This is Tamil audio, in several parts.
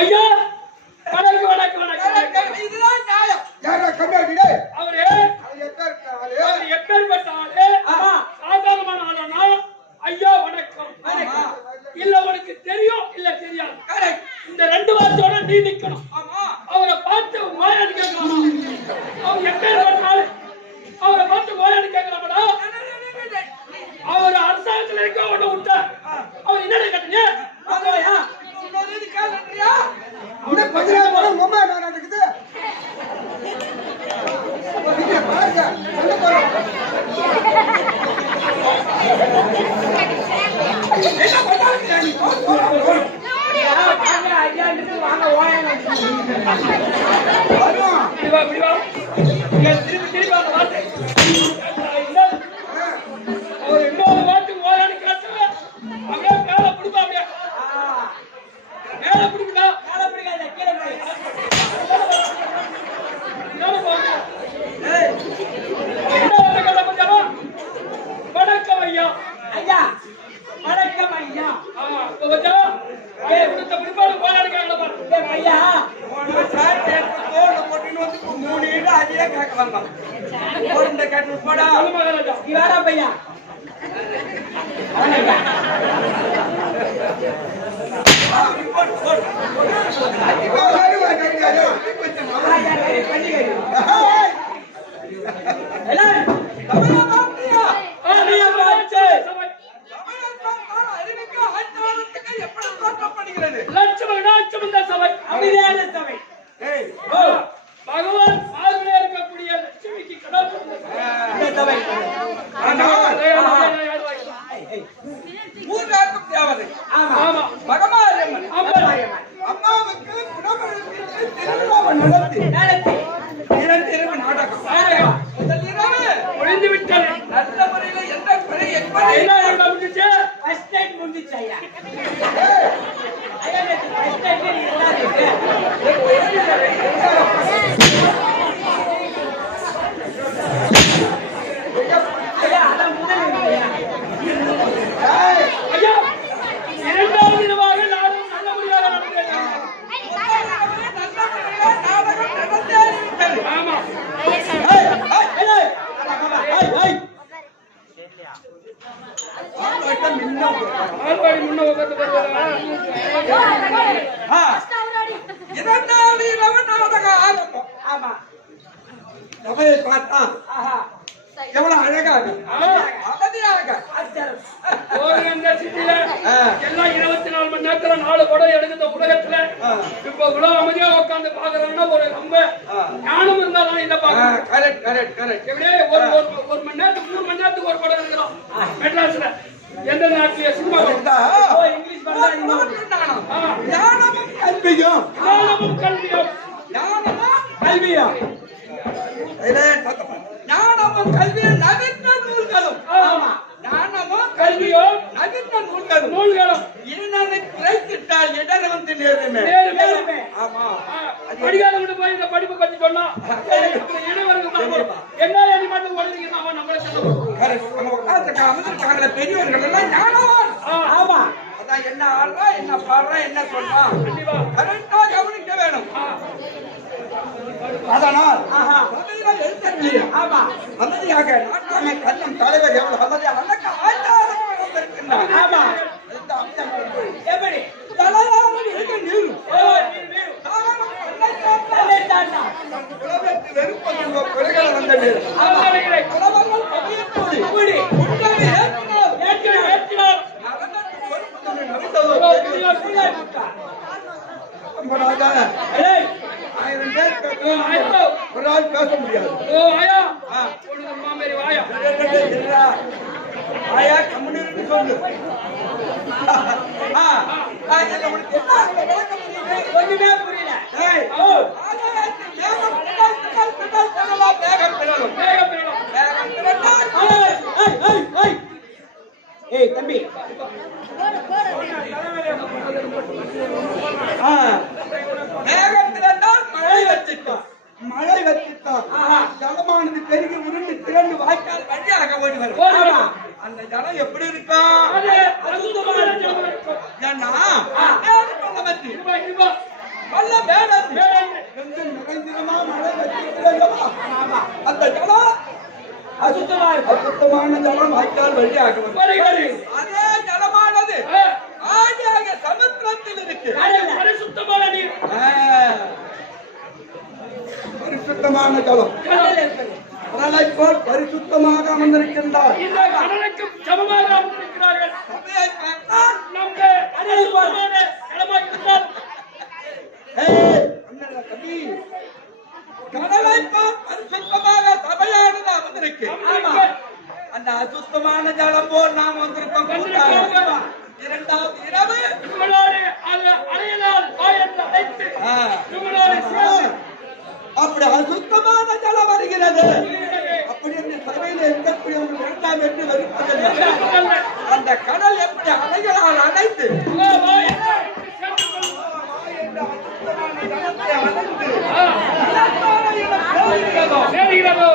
ஐயா வணக்கம் வணக்கம் வணக்கம். இதுதான் நியாயம். யாரா கண்டாடி அவரு எப்பேற்பட்ட ஆளு? சாதாரணமான ஆளானா? ஐயா வணக்கம். இல்ல உனக்கு தெரியும் இல்ல தெரியாது. இந்த ரெண்டு வார்த்தையோட நீ நிக்கணும். அவரை பார்த்து மாயான்னு கேட்கலாம். அவர் எப்பேற்பட்ட ஆளு? அவரை பார்த்து மாயான்னு கேட்கலாமடா? அவர் அரசாங்கத்துல இருக்க ஒண்ணு விட்டா அவர் என்ன கேட்டீங்க? புனிதான சபை. பகவான் மார்பிலே இருக்கக்கூடிய லட்சுமிக்கு கடவுள் இந்த சபை. ஊராக்கும் தேவதை. ஆமா மகமாரியம்மன். அம்மாயம்மன். அம்மாவுக்கு குணமளித்து திருவிழாவை நடத்தி இரண்டிரவு நாடகம். முதல் இரவு ஒழிந்து விட்டது. நல்ல முறையில் எந்த குறை என்பதை என்ன நடந்துச்சு? ஃபர்ஸ்ட் டைம் முடிஞ்சிச்சு ஐயா. ஐயா நேத்து ஃபர்ஸ்ட் டைம் இருந்தாரு. ஐயா அதான் முதல் ஐயா. ஐயா இரண்டாவது இரவாக நானும் நல்லபடியாக நடந்தேன். நாடகம் நடந்தேறிவிட்டது. ஆமா ஆழ்வாடி முன்ன உட்கார்ந்து வருவதா? இரண்டாவது இரவு நாடகம் ஆரம்பம். ஆமா. சபையை பார்த்தா ஆஹா. எவ்வளவு அழகாக அமைதியாக அச்சரம். ஒரு அந்த சிட்டில எல்லாம் 24 மணி நேரத்துல 4 படம் எடுக்கிற உலகத்துல இப்ப இவ்வளவு அமைதியா உட்கார்ந்து பாக்குறாங்கன்னா ஒரு ரொம்ப ஞானம் இருந்தாதான் இதை பாக்கணும். Correct correct correct. எப்படியே ஒரு மணி நேரத்துக்கு 3 மணி நேரத்துக்கு ஒரு படம் எடுக்கிறோம் மெட்ராஸ்ல. எந்த நாட்டிலேயே சினிமா ஓ இங்கிலீஷ் பண்ணா இன்னும் ஞானமும் கல்வியும் ஞானமும் கல்வியும் ஞானமும் கல்வியா. ஞானமும் கல்வியும் நவீன நூல்களும். ஆமா. ஞானமும் கல்வியும் நவீன நூல்களும். நூல்களும் இருநனை குறைத்திட்டால் இடர் வந்து நேருமே. நேருமே. ஆமா. படிக்காதவங்க போய் இந்த படிப்பை பத்தி சொன்னா இடைவருக்கு என்ன நீ மட்டும் ஒழுங்கினா அவன் நம்மள சொல்லுவோம். கரெக்ட். நம்ம உட்கார்ந்து அமர்ந்திருக்காங்களே பெரியவர்கள் எல்லாம் ஞானவான். ஆமா. அதான் என்ன ஆடுறா என்ன பாடுறா என்ன சொன்னா கண்டிப்பா கரெக்டா கவனிக்க வேணும். அதனால் சபையில எழுத்தறிஞர் ஆமா. அமைதியாக நாட்டாமை கண்ணம் தலைவர் எவ்வளவு அமைதியாக அடக்க ஆச்சாரம் வந்திருக்கின்றார். ஆமா. இந்த அமைச்சர் எப்படி? தலையாமல் இருக்க நீர் ஓ நீர் வீடு. தன்னை தாண்டா. உலகத்து வெறுப்பது குறைகள் வந்த நீர் ஆமாங்களே உலகங்கள் கவியத்தோடு அப்படி. உண்மையை ஏற்றினார். ஏற்றினார் நகரத்து பொறுப்புகளை நவித்தவர். ஏய் 1000 பேர் ஒரு ஆள் பேச முடியாது. ஓ ஆயா பொழுது மாமேரி வாயா ஆயா கம்யூனிட்டி சொல்லு. ஒண்ணுமே புரியல. ஏய் தம்பி மழை வச்சிட்டான். மழை வச்சிட்டான். ஜலமானது பெருகி உருண்டு திரண்டு வாய்க்கால் வழியாக ஓடி வரும். அந்த ஜலம் எப்படி இருக்கா? ஏன்னா வல்ல வேடம் நிறைந்திரமா மழை வச்சிருக்கிறதா அந்த ஜலம் அசுத்தமான ஜலம் வாய்க்கால் வழியாக வரும். அதே ஜலமானது ஆதியாக சமுத்திரத்தில் இருக்கு. பரிசுத்தமான நீர் பரிசுத்தமான ஜலம் கடலை போல் பரிசுத்தமாக அமர்ந்திருக்கின்றார். இந்த கடலுக்கு சமமாக அமர்ந்திருக்கிறார்கள். சபையை பார்த்தால் நம்ம பரிசுத்தமான இடமாக இருந்தால் கடலை போல் பரிசுத்தமாக சபையானது அமர்ந்திருக்கு. அந்த அசுத்தமான ஜலம் போல் நாம் வந்திருக்கோம். இரண்டாவது இரவு உங்களோடு அறையினால் வாயத்தை அழைத்து உங்களோடு சேர்ந்து அப்படி அசுத்தமான ஜலம் வருகிறது. அப்படி அந்த சபையில இருக்கக்கூடிய வேண்டாம் என்று வருவதில்லை. அந்த கடல் எப்படி அலைகளால் அடைத்து சேர்கிறதோ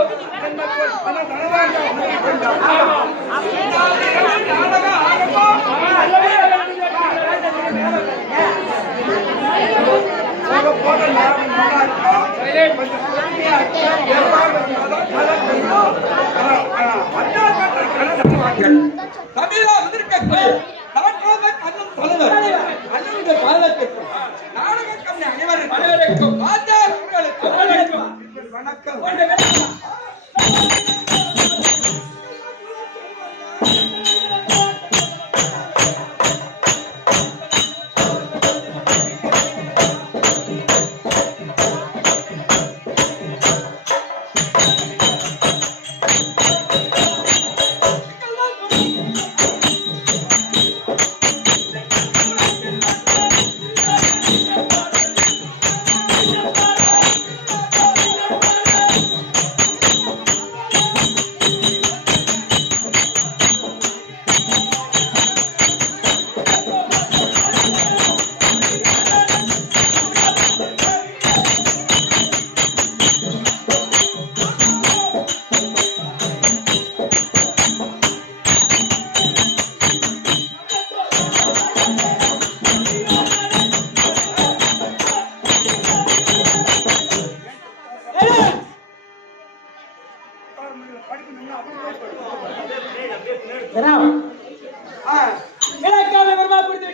சபையில வந்திருக்கக்கூடிய கண்ணும் தலைவர் அண்ணனுடைய பாதத்திற்கும் நாடக கம்பெனி அனைவருக்கும் ஆச்சார அவர்களுக்கும் வணக்கம்.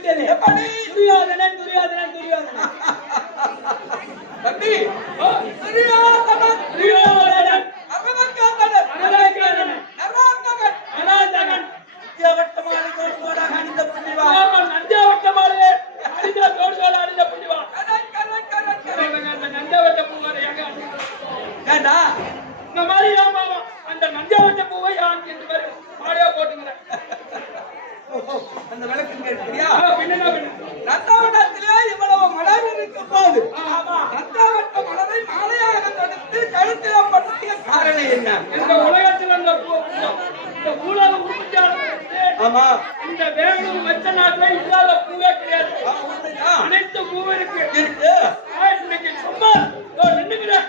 சொல்லு. எப்படி? துரியோதனன் துரியோதனன் துரியோதனன். தம்பி ஆ, துரியோதனன் துரியோதனன், அரவக்காதனன் அரவேக்காரன், நராந்தகன் அராந்தகன், தேவட்டமான தோற்றோடாக அணிந்த புண்ணியவான். அவன் நந்தியாவட்டமாலே அணிந்த தோள்கள் அணிந்த புண்ணியவான். கரண் கரண் கரண் கரண். அந்த நந்தியாவட்ட பூவாரை எங்க அணிந்து? ஏண்டா இந்த மாதிரி ஏமாமா அந்த நந்தியாவட்ட பூவை யான் என்று பேரு மாலையா போட்டுங்கிறேன். அந்த விளக்கு இங்க இருக்கிறியா? பின்னா பின்ன நந்தாவட்டத்திலே இவ்வளவு மலர் இருக்கும் போது ஆமா. நந்தாவட்ட மலரை மாலையாக தொடுத்து கழுத்தில் அம்படுத்திய காரணம் என்ன? இந்த உலகத்தில் அந்த இந்த உலக உறுதியாளர்களுக்கு ஆமா இந்த வேலூர் மெச்ச நாட்டில் இல்லாத பூவே கிடையாது. உண்மைதான். அனைத்து பூவும் இருக்கு. இருக்கு. இன்னைக்கு சும்மா நின்னுக்கிறேன்.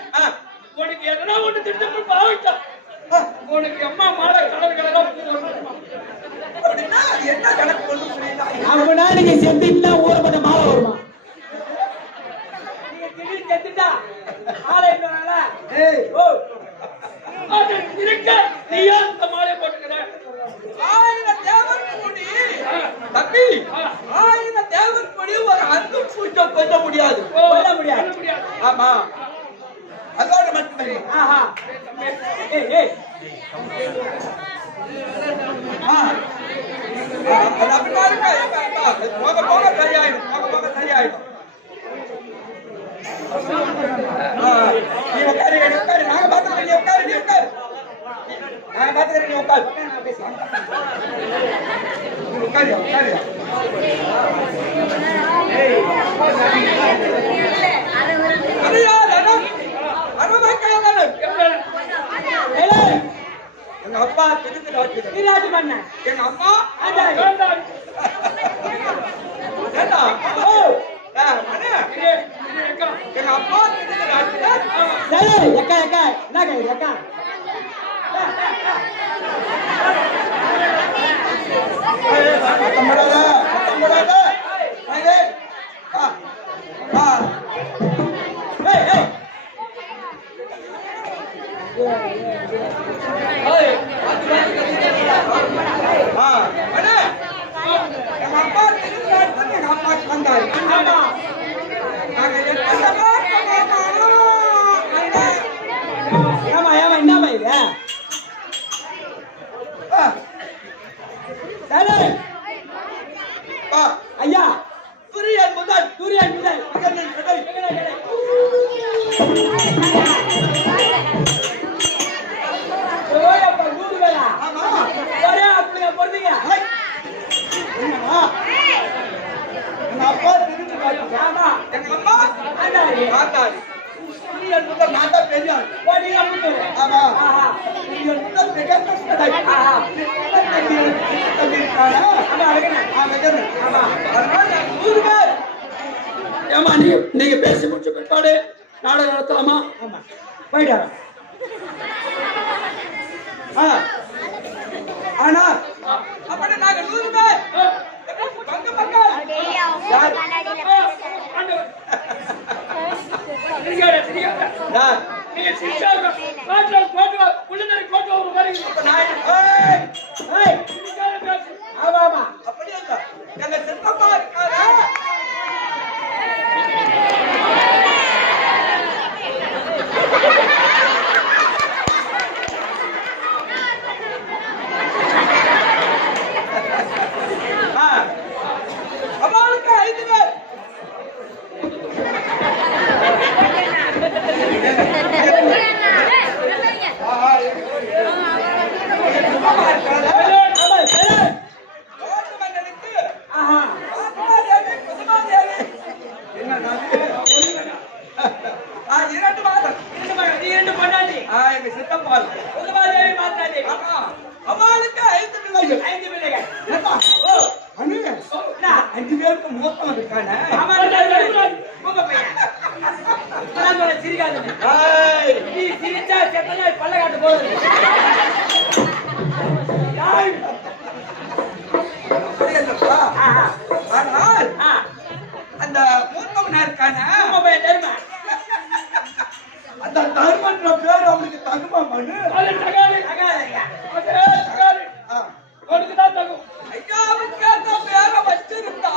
உனக்கு எதனா ஒண்ணு திட்டங்கள் பாவிட்டா உனக்கு அம்மா மாலை கலர் கலரா பூ வரணுமா? அப்படின்னா அது என்ன கணக்கு கொண்டு புரியல. அப்பனா நீங்க செத்துட்டா ஊரப்பட்ட மாலை வருமா? நீங்க திடீர்னு செத்துட்டா மாலை எப்படி வரல? ஏய் ஓ அது இருக்க நீயா இந்த மாலை போட்டுக்கிற? ஆயிரம் தேவன் கூடி தம்பி ஆயிரம் தேவன் கூடி ஒரு அன்பு பூஜை கொள்ள முடியாது. கொல்ல முடியாது. பண்ண முடியாது. ஆமா அதோட மட்டுமே ஆஹா ஏய் ஏய் அது அப்படிதான் இருக்கா? போக போக சரியாயிடும். போக போக சரியாயிடும். நீ உட்காரு நீ உட்காரு. நாங்க பாத்துக்கிறோம். நீ உட்காரு நீ உட்காரு. நாங்க பாத்துக்கிறோம். நீ உட்காரு. நீ உட்காரு உட்காரு. அறியாதவன், அருமைக்காரன். ஏய் எங்க அப்பா திருத்தராட்சி. நீராஜ் மன்னன் எங்க அம்மா அந்த வேண்டாம். ஏண்டா? ஓ அண்ணே, இது எங்க? எங்க அப்பா திருத்தராட்சி. ஏய் எக்கா எக்கா என்ன கை எக்கா சத்தம் போடாத, சத்தம் போடாத. வாங்க. ஏய் ஏய் அண்ணே, எங்க அப்பா திருத்தராட்சி. எங்க அப்பா வந்தாரு. ஆமா நாங்க எத்தனை ஏமா ஏமா என்னமா இது சரி ஐயா துரியன் முதல் சூரியன் முதல் மகனின் கடை. ஓயப்பா நூறு வேளா ஆமா ஒரே அப்படியே பொறுத்தீங்க என்னடா? எங்க அப்பா திருத்தராட்சி. ஆமா எங்க அம்மா ஆண்டாடி மாத்தாரி. துரியன் முதல் நான் தான் பெரிய ஆள். ஓடி அப்புட்டு ஆமா ஆஹா துரியன் முதல் மிகப்பெரிய கடை. ஆஹா தம்பி இருக்கானா? ஆமா அழகனே ஆமா அதனால 100 பேர். ஏமா நீங்க பேசி முடிச்ச பிற்பாடு நாடகம் நடத்தலாமா? ஆமா போயிட்டு வரோம் ஆனா அப்படி நாங்க 100 பேர் பங்க மக்கள் யார்? யார்? நீங்க சிரிச்சாங்க காட்டுல கோட்டை உள்ளிருந்த கோட்டை ஒரு மாதிரி இப்ப நான் ஏய், ஏய் பேசு. ஆமா ஆமா அப்படியே இல்ல. எங்க சித்தப்பா இருக்காரா? அவளுக்கு 5 பேர். சித்தப்பா இருக்காரா? ஆமா சரி ரோட்டு மன்னனுக்கு ஆஹா ஆத்மாதேவி, குசுமாதேவி. என்ன நானு? 2 மாதம். இரண்டு பொண்டாட்டி எங்க சித்தப்பால். உலமாதேவி மாத்தாதேவி ஆமா. அவளுக்கு 5 பிள்ளைகள். 5 பிள்ளைகள் ஏப்பா, ஓ அண்ணே, என்ன 5 பேருக்கு மூத்தம் இருக்கானே. ஆமா உங்க பையன் இப்பதான் சொல்ல சிரிக்காதுன்னு ஏய், நீ சிரிச்சா செத்தனா பல்ல காட்டு போகுது ஏய். அப்படி இல்லப்பா. ஆஹா ஆனால் ஆ அந்த மூத்தவனா இருக்கானே, உங்க பையன் தெரியுமா அந்த தர்மன்ற பேர் அவனுக்கு தகுமா மனு? அது தகாது. அகாதயா அதே தகாது. ஆ. உனக்கு தான் தகும். ஐயாவுக்கு அந்த பேரை வச்சிருந்தா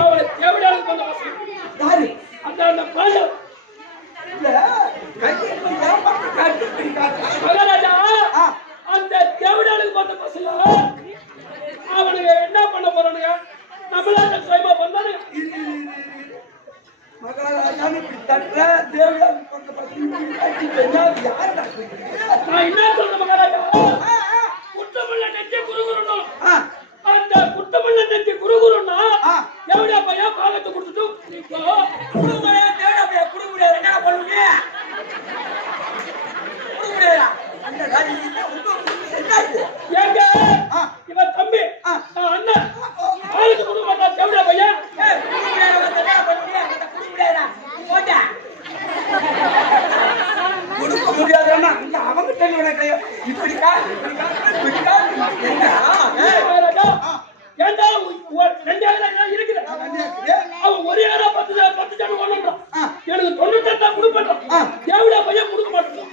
அவளை தேவையான கொண்ட பசங்க யாரு அந்த பாண்டு இல்ல கையில ஏமாத்து காட்டு காட்டு மகாராஜா அந்த தேவடாளுக்கு வந்த பசங்க அவனுங்க என்ன பண்ண போறானுங்க நம்மளால சுயமா பண்ணாரு மகாராஜான்னு இப்படி தட்டுற தேவையான கொண்ட பசங்க யாருடா நான் என்ன சொல்றேன் மகாராஜா குற்றமுள்ள நெஞ்ச குருகுருணும் அந்த குற்றமுள்ள நெஞ்ச குருகுருன்னா எவடா பையன் பாகத்தை கொடுத்துட்டு குடுமுறையா தேவடா பையா குடுமுறையா என்ன பண்ணுவீங்க குடுமுறையா அந்த ராஜ்யத்துல என்னாச்சு ஏங்க இவன் தம்பி நான் அண்ணன் பாகத்தை கொடுக்க மாட்டான் தேவடா பையன் குடுமுறையா வந்து என்ன பண்ணுவீங்க அந்த குடுமுறையா போடா கொடுக்க முடியாதுன்னா அந்த அவங்க தெரியும் இப்படிக்கா இப்படிக்கா என்ன மகாராஜா ஏண்டா ரெண்டாயிரம் இருக்குது அவன் ஒரே ஆளா 10 ஜான் கொண்டான் எனக்கு 98 கொடுப்பேன் தேவடா பையன் கொடுக்க மாட்டான்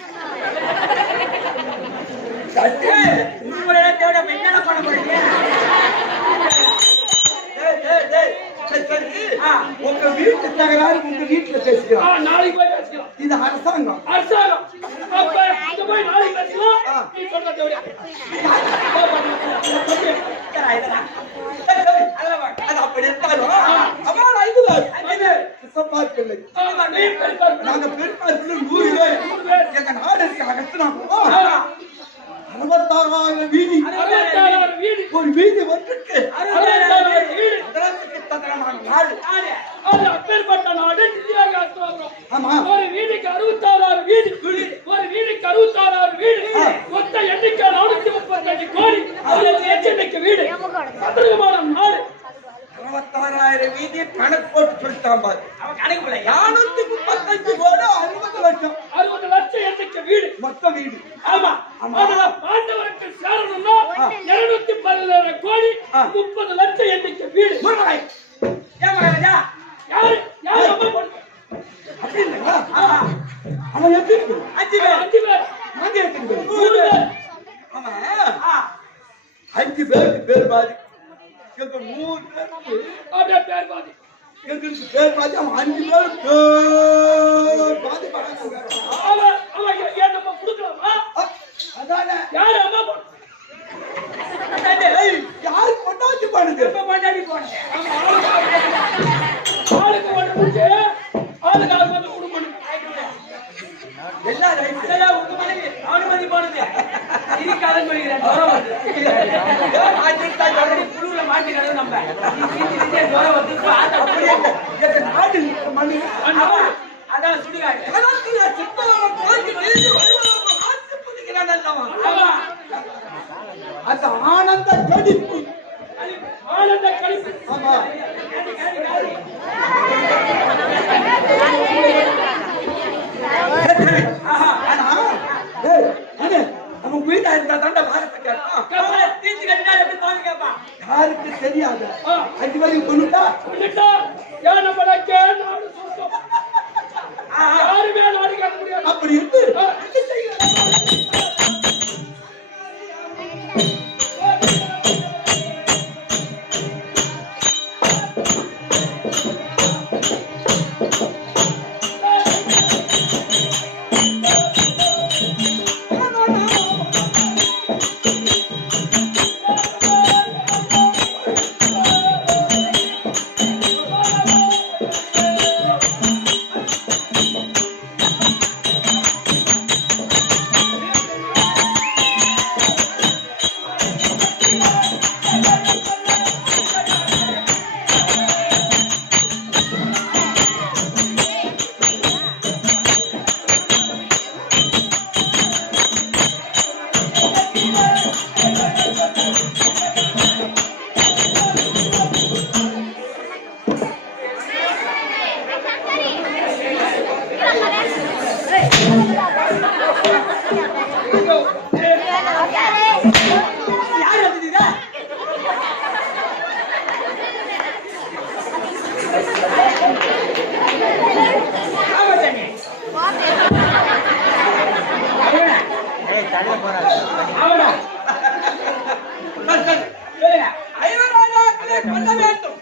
குடுமுறையா தேவடா பையா என்ன பண்ண போறீங்க உங்க வீட்டு தகராறு உங்க வீட்டுல பேசிக்கலாம் நாளைக்கு போய் பேசிக்கலாம் இது அரசாங்கம் அப்ப இந்த போய் நாளைக்கு பேசலாம் நீ சொல்ற தேவடா அது அப்படி இருந்தாலும் அவன் 5 பேர் சித்தப்பாக்கில்லை நாங்க பெருமாள் 100 பேர் எங்க நாடு இருக்க அகத்தினாலும் 66,000 வீதி ஒரு வீதி வந்துட்டு 66,000 வீடு தந்திரமான நாடு அது அப்பேற்பட்ட நாடு ஆமா ஒரு வீடுக்கு 66,000 வீடு ஒரு வீடுக்கு 66,000 வீடு மொத்த எண்ணிக்கை 435 கோடி எண்ணிக்கை வீடு சதுரமான நாடு 66,000 வீதி கணக்கு போட்டு சொல்லிட்டான் பாரு அவன் கணக்கு போல 435 கோடி 60 லட்சம் 60 லட்சம் எண்ணிக்கை வீடு மொத்த வீடு ஆமா ஆனா பாண்டவருக்கு சேரணும்னா 217 கோடி 30 லட்சம் எண்ணிக்கை வீடு ஏன் மகாராஜா யாரு அம்மா போடுங்க அப்படி இல்லைங்களா அவன் எப்படி இருக்கு 5 பேர் 5 பேர் நாங்க எத்தனை பேர் 3 பேர் ஆமா 5 பேருக்கு பேர் பாதி எங்க 3 பேருக்கு அப்படியே பேர் பாதி எங்களுக்கு பேர் பாதி அவன் 5 பேர் பேர் பாதி பணம் அவன் ஏன் நம்ம கொடுக்கலாமா அதானே யாரு அம்மா போடுங்க யாரு கொண்டாச்சு பண்ணுது இப்ப கொண்டாடி போனேன் ஆளுக்கு ஒன்று முடிச்சு ஆளுக்கு ஆளுக்கு வந்து கொடுக்கணும் எல்லாரும் ரைட்டு. ஐயா உங்க மனைவி அனுமதி போனது இது கடன் பண்ணிக்கிறேன் புழுவுல மாட்டி கடவு நம்ம ஜோரம் வந்து அப்படியே எங்க நாடு இருக்கிற மண்ணு அதான் சுடுகாடு கணக்குல சித்தவனை போய்க்கு நீதி வருவதாக ஆட்சி புரிகிறான் அல்லவா? அந்த ஆனந்த கடிப்பு ஆனந்த கழிப்பு ஆமா நம்ம வீட்டா இருந்தா தாண்டா பாரத்தை கேட்பான் தீர்த்து கட்டினா எப்படி பாரு கேட்பான் யாருக்கு தெரியாது 5 வரைக்கும் கொண்டுட்டா பண்ணிட்டா ஏன் நம்மளுக்கு நாடு சொந்தம் யாருமே நாடு கேட்க முடியாது அப்படி இருந்து யார் வந்தது ஐவராஜாக்களை கொல்ல வேண்டும்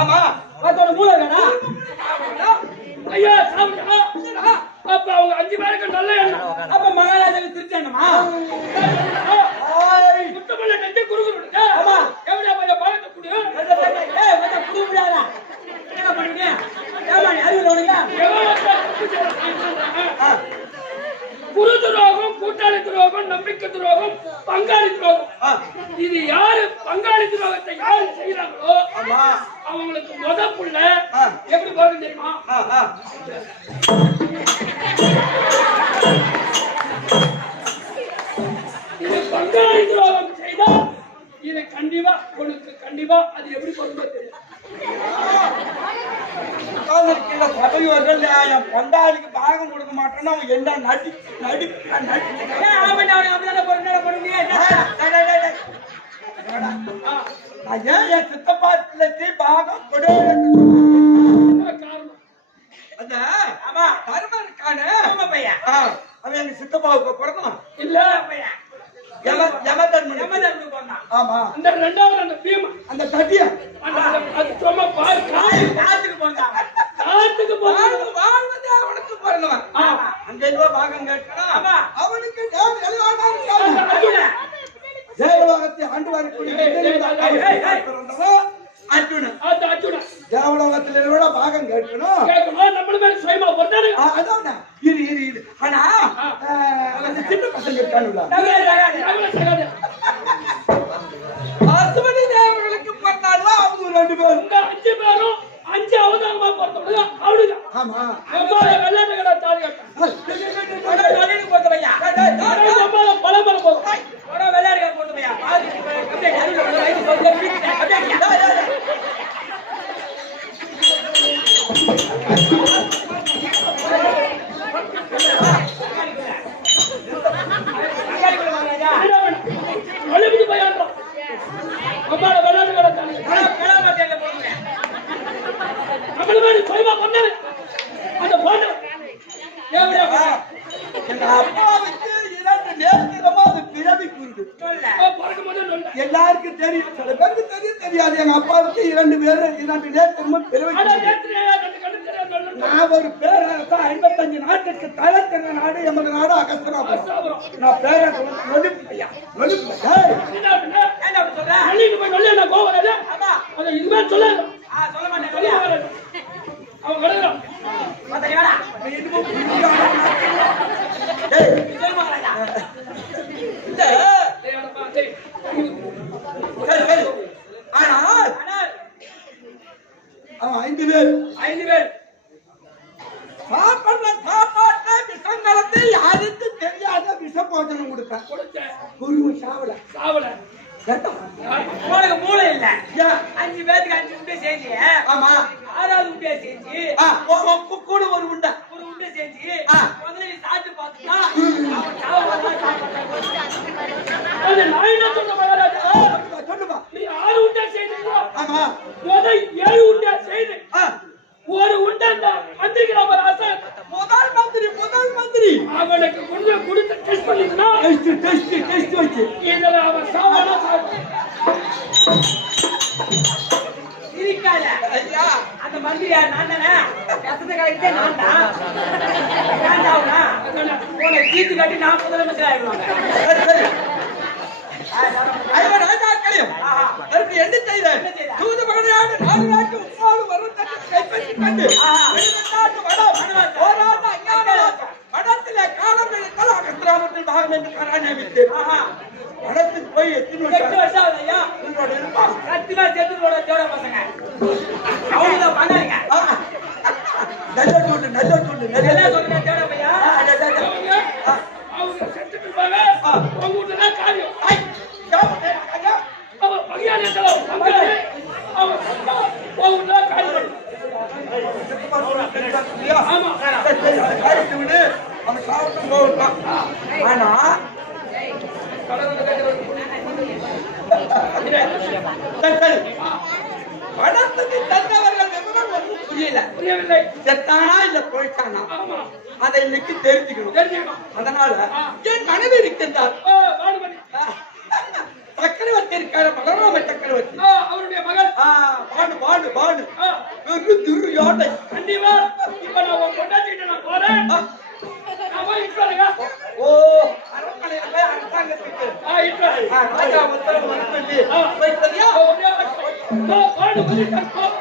ஆமா அதோட மூளை வேணா ஐயா சாப்பிட்டா அப்ப அவங்க 5 பேருக்கு நல்ல எண்ணம். அப்ப மகாராஜாவுக்கு திருச்சேனமா சுத்தமல்ல நெஞ்ச குறுகுறுங்க. ஆமா. எவ்வளவு பெரிய பாகத்தை குடு. குடுக்க முடியாதா என்ன பண்ணுவீங்க ஏமா நீ அறிவு உனக்கு எவ்வளவு தப்பு செய்றாங்க. குரு துரோகம், கூட்டாளி துரோகம், நம்பிக்கை துரோகம், பங்காளி துரோகம். இது யாரு பங்காளி துரோகத்தை யாரு செய்யறாங்களோ ஆமா அவங்களுக்கு முத புள்ள எப்படி போகும் தெரியுமா? இது பங்காளி துரோகம் செய்தா இது கண்டிப்பா உனக்கு கண்டிப்பா அது எப்படி போகுமோ தெரியும். உட்கார்ந்திருக்கிற சபையோர்கள் என் பொண்டாளிக்கு பாகம் கொடுக்க மாட்டேன்னு அவன் என்ன நடி நடி ஏன் என் சித்தப்பாட்டிலத்தி பாகம் கொடு என்ன காரணம்? அந்த ஆமா தர்மம் இருக்கானு ஆமா பையன் அவன் எங்க சித்தப்பாவுக்கு பிறந்தவன் இல்ல பையன் யமதர்மன் போனான் ஆமா அந்த ரெண்டாவது அந்த பீமா அந்த தட்டிய அது சும்மா பாரு காத்துக்கு போனான் காத்துக்கு போகுது. வாழ்வது அவனுக்கு பிறந்தவன் ஆமா. அங்க எதுவோ பாகம் கேட்கணும் ஆமா. அவனுக்கு அர்ஜுனன். தேவலோகத்தை ஆண்டு வரக்கூடிய பிறந்தவன் அர்ஜுனன் அந்த அர்ஜுனன் தேவலோகத்தில் இருக்கிற பாகம் கேட்கணும் கேட்கணும் நம்மள மாதிரி சுயமா பொறுத்தாரு. அதான் இரு ஆனா அந்த சின்ன பசங்க இருக்கானுல எவ்வளவு சகாது. அசுவனி தேவர்களுக்கு பிறந்தாலும் அவங்க 2 பேரும் உங்க 5 பேரும் 5 அவதாரமா பொறுத்தவங்க அவளுதான். ஆமா அம்மாவை வெள்ளாட்டு கடை தாலி கட்டான். போட்ட பையன் அம்மாவை பலமர போதும். விளையாடுக போட்ட பையன் அப்படியே அழுகுது பையன்றான். அம்மாவை வெள்ளாட்டு கடை தாலி நம்மள மாதிரி சுயமா பண்ணாரு அந்த போட்டு எங்க அப்பாவுக்கு 2 நேரமா அது பிறவி குருடு பிறக்கும் போது நொல்ல. எல்லாருக்கும் தெரியும் சில பேருக்கு தெரியாது எங்க அப்பாவுக்கு 2 நேரமா பிறவி ஆனா குருடு நேற்று 2 கண்ணு தெரியாம நொல்ல. நான் ஒரு பேரரசா 55 நாட்டுக்கு தலை திற நாடு எமது நாடு அகஸ்தராபுரம் நான் பேரரசு நொலிப்பையா என்ன அப்படி சொல்ற? அள்ளிட்டு போய் நொல்ல என்ன கோவம் வராது? அதை இதுவே சொல்லாது. சொல்ல மாட்டேன் அவன் கழுகுறான். ஆனால் அவன் 5 பேர் 5 பேர் சாப்பாட்டை விஷம் கலந்து யாருக்கு தெரியாத விஷ போஜனம் கொடுத்தான் கொடுத்தேன். குரு சாவல சாவல. உனக்கு மூளை இல்ல 5 பேருக்கு 5 உண்டை செஞ்சு ஆமா 6வது உண்டையை செஞ்சு கூட ஒரு உண்டை ஒரு உண்டை செஞ்சு முதல்ல நீ சாப்பிட்டு பார்த்துட்டா அவன் சாவலாம் அது நான் என்ன சொன்ன மகாராஜா? சொல்லுப்பா நீ 6 உண்டை செய்தீங்களா? ஆமா முதல் 7 உண்டை செய்து ஒரு உண்டை அந்த மந்திரிக்கு நம்ம ராசன் முதல் மந்திரி அவனுக்கு கொடுத்து டெஸ்ட் பண்ணிச்சுன்னா டெஸ்ட் வச்சு இதுல அவன் சாவானா சாவான். இருக்காத ஐயா அந்த மந்திரியா நான் தானே கசத்தை கழித்தே நான் தான் உன்னை தீர்த்து கட்டி நான் முதலமைச்சர் ஆயிடுவாங்க ஐவன் ராஜாக்களையும் அதற்கு என்ன செய்தார் தூது மகனையாக 4 நாட்டு உப்பாடு வரும் தட்டு கைப்பற்றிக் கொண்டு வெளிநாட்டு வடம் போராட்ட அஞ்ஞானவாசம் வடத்திலே காலம் கழித்தால் அகஸ்திராமத்தில் பாகம் என்று கராணியமித்து வடத்துக்கு போய் 8 வருஷம் ஆகுது ஐயா உங்களோட இருப்பான் சத்தியமா செத்துகளோட ஜோட பசங்க அவனுதான் பண்ணாங்க நல்ல சொல்லு என்ன சொல்லுங்க ஜோட பையா அவங்க செத்துட்டு இருப்பாங்க. அவங்க வீட்டுல தான் காரியம். அவன் பகையாளியத்துல பங்காளி. அவன் செத்தா உன் வீட்டுல தான் காரியம். ஆமா. காரியத்தை விடு அவன் சாப்பிட்டு போகலாம் ஆனா பணத்துக்கு தந்தவர்கள் விவரம் ஒன்றும் புரியல புரியவில்லை. செத்தானா இல்ல போயிட்டானா ஆமா. அதை இன்னைக்கு தெரிஞ்சுக்கணும் தெரிஞ்சுக்கணும். அதனால என் மனைவி இருக்கின்றார் பாடுபடி. சக்கரவர்த்தி இருக்காரு பலராம சக்கரவர்த்தி அவருடைய மகள் பாடு பாடு பாடு ஆ, வெறு திரு யானை கண்டிப்பா இப்ப நான் உன் கொண்டாட்டிட்டு நான் போறேன் நான் போய் இட்டு வரேங்க. ஓ அரண்மனையில போய் அரசாங்கத்துக்கு இட்டு வரேன். ராஜா உத்தரவு வர சொல்லி போய் சரியா பாடு சொல்லி கற்போம்.